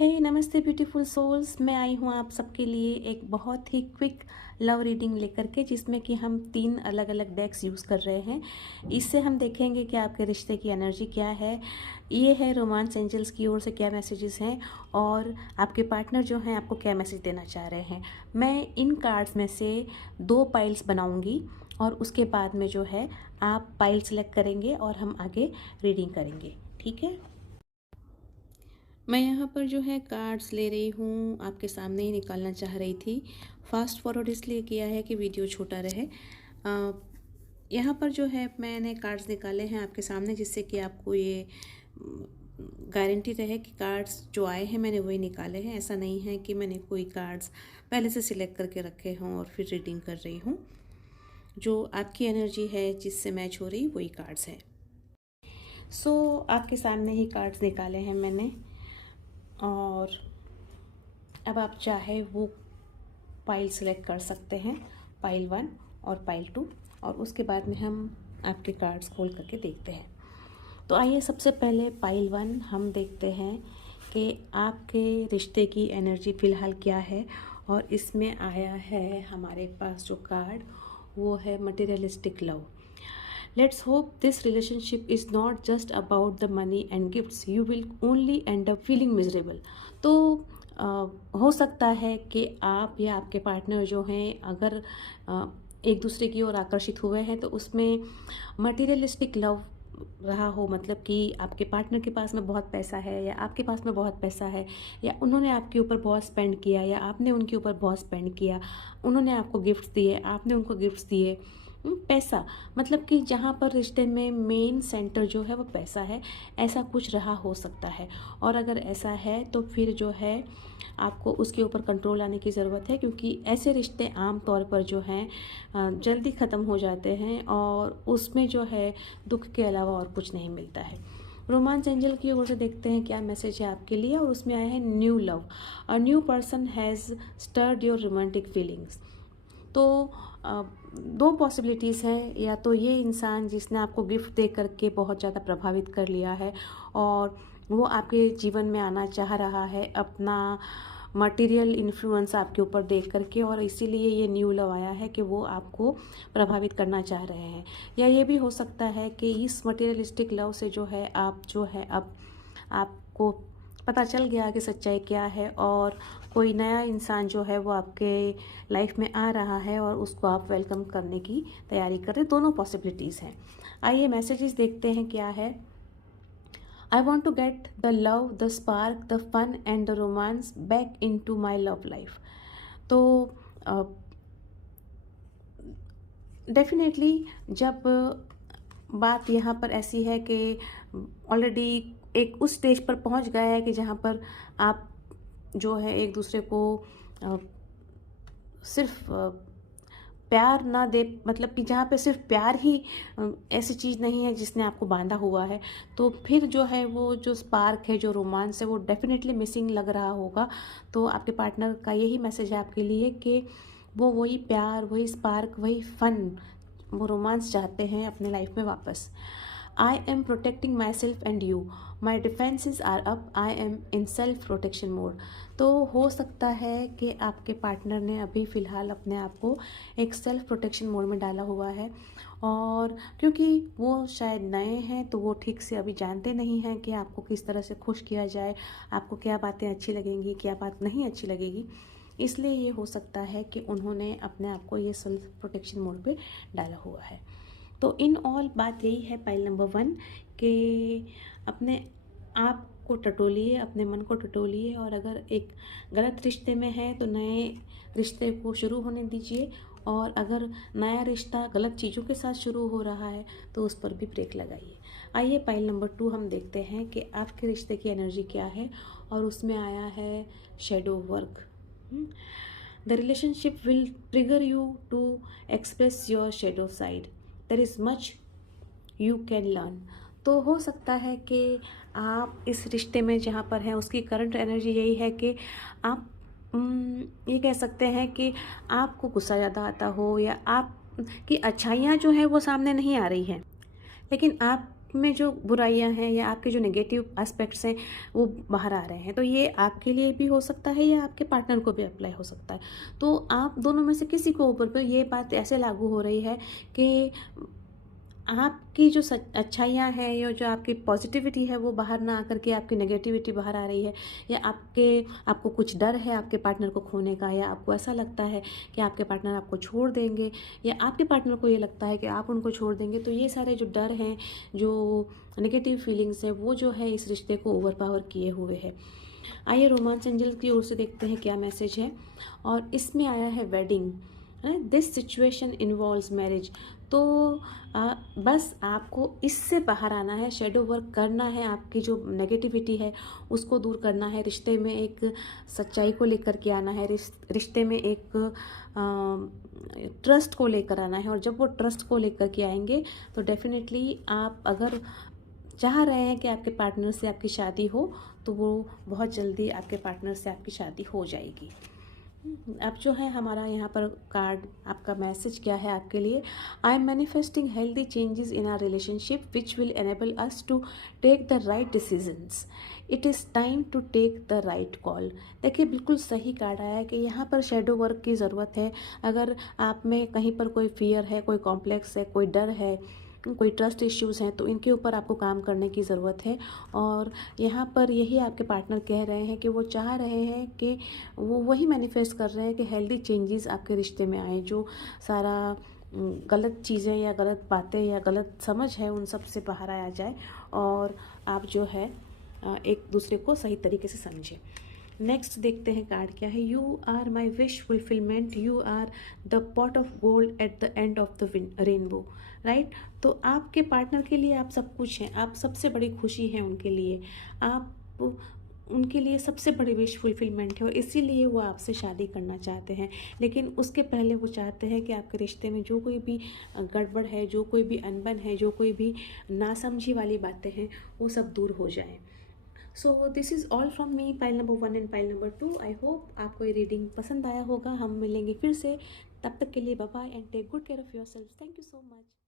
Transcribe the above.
हे नमस्ते beautiful souls. मैं आई हूँ आप सबके लिए एक बहुत ही क्विक लव रीडिंग लेकर के, जिसमें कि हम 3 अलग अलग डेक्स यूज़ कर रहे हैं। इससे हम देखेंगे कि आपके रिश्ते की एनर्जी क्या है, ये है रोमांस एंजल्स की ओर से क्या मैसेजेस हैं और आपके पार्टनर जो हैं आपको क्या मैसेज देना चाह रहे हैं। मैं इन कार्ड्स में से 2 पाइल्स बनाऊंगी और उसके बाद में जो है आप पाइल सेलेक्ट करेंगे और हम आगे रीडिंग करेंगे, ठीक है। मैं यहाँ पर जो है कार्ड्स ले रही हूँ, आपके सामने ही निकालना चाह रही थी। फास्ट फॉरवर्ड इसलिए किया है कि वीडियो छोटा रहे। यहाँ पर जो है मैंने कार्ड्स निकाले हैं आपके सामने, जिससे कि आपको ये गारंटी रहे कि कार्ड्स जो आए हैं मैंने वही निकाले हैं। ऐसा नहीं है कि मैंने कोई कार्ड्स पहले से सिलेक्ट करके रखे हों और फिर रीडिंग कर रही हूँ। जो आपकी एनर्जी है जिससे मैच हो रही वही कार्ड्स हैं। आपके सामने ही कार्ड्स निकाले हैं मैंने, और अब आप चाहे वो पाइल सेलेक्ट कर सकते हैं, पाइल 1 और पाइल 2, और उसके बाद में हम आपके कार्ड्स खोल करके देखते हैं। तो आइए सबसे पहले पाइल 1 हम देखते हैं कि आपके रिश्ते की एनर्जी फ़िलहाल क्या है। और इसमें आया है हमारे पास जो कार्ड, वो है materialistic love. Let's hope this relationship is not just about the money and gifts. You will only end up feeling miserable. तो हो सकता है कि आप या आपके पार्टनर जो हैं अगर एक दूसरे की ओर आकर्षित हुए हैं तो उसमें मटेरियलिस्टिक लव रहा हो, मतलब कि आपके पार्टनर के पास में बहुत पैसा है या आपके पास में बहुत पैसा है, या उन्होंने आपके ऊपर बहुत स्पेंड किया या आपने उनके ऊपर बहुत स्पेंड किया, उन्होंने आपको गिफ्ट्स दिए, आपने उनको गिफ्ट्स दिए। पैसा, मतलब कि जहाँ पर रिश्ते में मेन सेंटर जो है वो पैसा है, ऐसा कुछ रहा हो सकता है। और अगर ऐसा है तो फिर जो है आपको उसके ऊपर कंट्रोल लाने की ज़रूरत है, क्योंकि ऐसे रिश्ते आम तौर पर जो हैं जल्दी ख़त्म हो जाते हैं और उसमें जो है दुख के अलावा और कुछ नहीं मिलता है। रोमांस एंजल की ओर से देखते हैं क्या मैसेज है आपके लिए, और उसमें आया है new love. A new person has stirred your romantic feelings. तो 2 पॉसिबिलिटीज़ हैं, या तो ये इंसान जिसने आपको गिफ्ट दे करके बहुत ज़्यादा प्रभावित कर लिया है और वो आपके जीवन में आना चाह रहा है अपना मटेरियल इन्फ्लुएंस आपके ऊपर देख करके, और इसीलिए ये न्यू लव आया है कि वो आपको प्रभावित करना चाह रहे हैं। या ये भी हो सकता है कि इस मटेरियलिस्टिक लव से जो है आप जो है अब आपको पता चल गया कि सच्चाई क्या है, और कोई नया इंसान जो है वो आपके लाइफ में आ रहा है और उसको आप वेलकम करने की तैयारी करें। दोनों पॉसिबिलिटीज़ हैं। आइए मैसेजेस देखते हैं क्या है। I want to get the love, the spark, the fun and the romance back in to my love life. तो डेफिनेटली जब बात यहाँ पर ऐसी है कि ऑलरेडी एक उस स्टेज पर पहुँच गया है कि जहाँ पर आप जो है एक दूसरे को सिर्फ प्यार ना दे, मतलब कि जहाँ पे सिर्फ प्यार ही ऐसी चीज़ नहीं है जिसने आपको बांधा हुआ है, तो फिर जो है वो जो स्पार्क है, जो रोमांस है, वो डेफिनेटली मिसिंग लग रहा होगा। तो आपके पार्टनर का यही मैसेज है आपके लिए कि वो वही प्यार, वही स्पार्क, वही फन, वो रोमांस चाहते हैं अपने लाइफ में वापस। I am protecting myself and you, my defences are up, I am in self protection mode. तो हो सकता है कि आपके पार्टनर ने अभी फ़िलहाल अपने आप को एक सेल्फ प्रोटेक्शन मोड में डाला हुआ है, और क्योंकि वो शायद नए हैं तो वो ठीक से अभी जानते नहीं हैं कि आपको किस तरह से खुश किया जाए, आपको क्या बातें अच्छी लगेंगी, क्या बात नहीं अच्छी लगेगी। इसलिए ये हो सकता है कि उन्होंने अपने आप को ये सेल्फ प्रोटेक्शन मोड पे डाला हुआ है। तो इन ऑल बात यही है पाइल नंबर 1 कि अपने आप को टटोलिए, अपने मन को टटोलिए, और अगर एक गलत रिश्ते में है तो नए रिश्ते को शुरू होने दीजिए, और अगर नया रिश्ता गलत चीज़ों के साथ शुरू हो रहा है तो उस पर भी ब्रेक लगाइए। आइए पाइल नंबर 2 हम देखते हैं कि आपके रिश्ते की एनर्जी क्या है, और उसमें आया है shadow work. The relationship will trigger you to express your shadow side, there is much you can learn. तो हो सकता है कि आप इस रिश्ते में जहाँ पर हैं उसकी करंट एनर्जी यही है कि आप ये कह सकते हैं कि आपको गुस्सा ज़्यादा आता हो, या आप की अच्छाइयाँ जो हैं वो सामने नहीं आ रही हैं, लेकिन आप में जो बुराइयां हैं या आपके जो नेगेटिव एस्पेक्ट्स हैं वो बाहर आ रहे हैं, तो ये आपके लिए भी हो सकता है या आपके पार्टनर को भी अप्लाई हो सकता है। तो आप दोनों में से किसी को ऊपर पर ये बात ऐसे लागू हो रही है कि आपकी जो अच्छाइयाँ हैं या जो आपकी पॉजिटिविटी है वो बाहर ना आकर के आपकी नेगेटिविटी बाहर आ रही है, या आपको कुछ डर है आपके पार्टनर को खोने का, या आपको ऐसा लगता है कि आपके पार्टनर आपको छोड़ देंगे, या आपके पार्टनर को ये लगता है कि आप उनको छोड़ देंगे। तो ये सारे जो डर हैं, जो नेगेटिव फीलिंग्स हैं, वो जो है इस रिश्ते को ओवर पावर किए हुए है। आइए रोमांस एंजल की ओर से देखते हैं क्या मैसेज है। और इसमें आया है wedding, this situation involves marriage. तो बस आपको इससे बाहर आना है, शेडो वर्क करना है, आपकी जो नेगेटिविटी है उसको दूर करना है, रिश्ते में एक सच्चाई को लेकर के आना है, रिश्ते में एक ट्रस्ट को लेकर आना है। और जब वो ट्रस्ट को लेकर के आएंगे तो डेफिनेटली आप अगर चाह रहे हैं कि आपके पार्टनर से आपकी शादी हो तो वो बहुत जल्दी आपके पार्टनर से आपकी शादी हो जाएगी। अब जो है हमारा यहाँ पर कार्ड, आपका मैसेज क्या है आपके लिए। I am manifesting healthy changes in our relationship which will enable us to take the right decisions. It is time to take the right call. देखिए बिल्कुल सही कार्ड आया है कि यहाँ पर शेडो वर्क की ज़रूरत है। अगर आप में कहीं पर कोई फियर है, कोई कॉम्प्लेक्स है, कोई डर है, कोई ट्रस्ट इश्यूज़ हैं, तो इनके ऊपर आपको काम करने की ज़रूरत है। और यहाँ पर यही आपके पार्टनर कह रहे हैं कि वो चाह रहे हैं कि वो वही मैनिफेस्ट कर रहे हैं कि हेल्दी चेंजेस आपके रिश्ते में आए, जो सारा गलत चीज़ें या गलत बातें या गलत समझ है उन सब से बाहर आया जाए और आप जो है एक दूसरे को सही तरीके से समझें। नेक्स्ट देखते हैं कार्ड क्या है। You are my wish fulfilment, you are the pot of gold at the end of the rainbow, right. तो आपके पार्टनर के लिए आप सब कुछ हैं, आप सबसे बड़ी खुशी हैं उनके लिए, आप उनके लिए सबसे बड़ी विश फुलफिलमेंट है, और इसीलिए वो आपसे शादी करना चाहते हैं। लेकिन उसके पहले वो चाहते हैं कि आपके रिश्ते में जो कोई भी गड़बड़ है, जो कोई भी अनबन है, जो कोई भी नासमझी वाली बातें हैं, वो सब दूर हो जाए। So this is all from me, pile number 1 and pile number 2। I hope आपको ये रीडिंग पसंद आया होगा। हम मिलेंगे फिर से, तब तक के लिए bye bye and take good care of yourself. Thank you so much.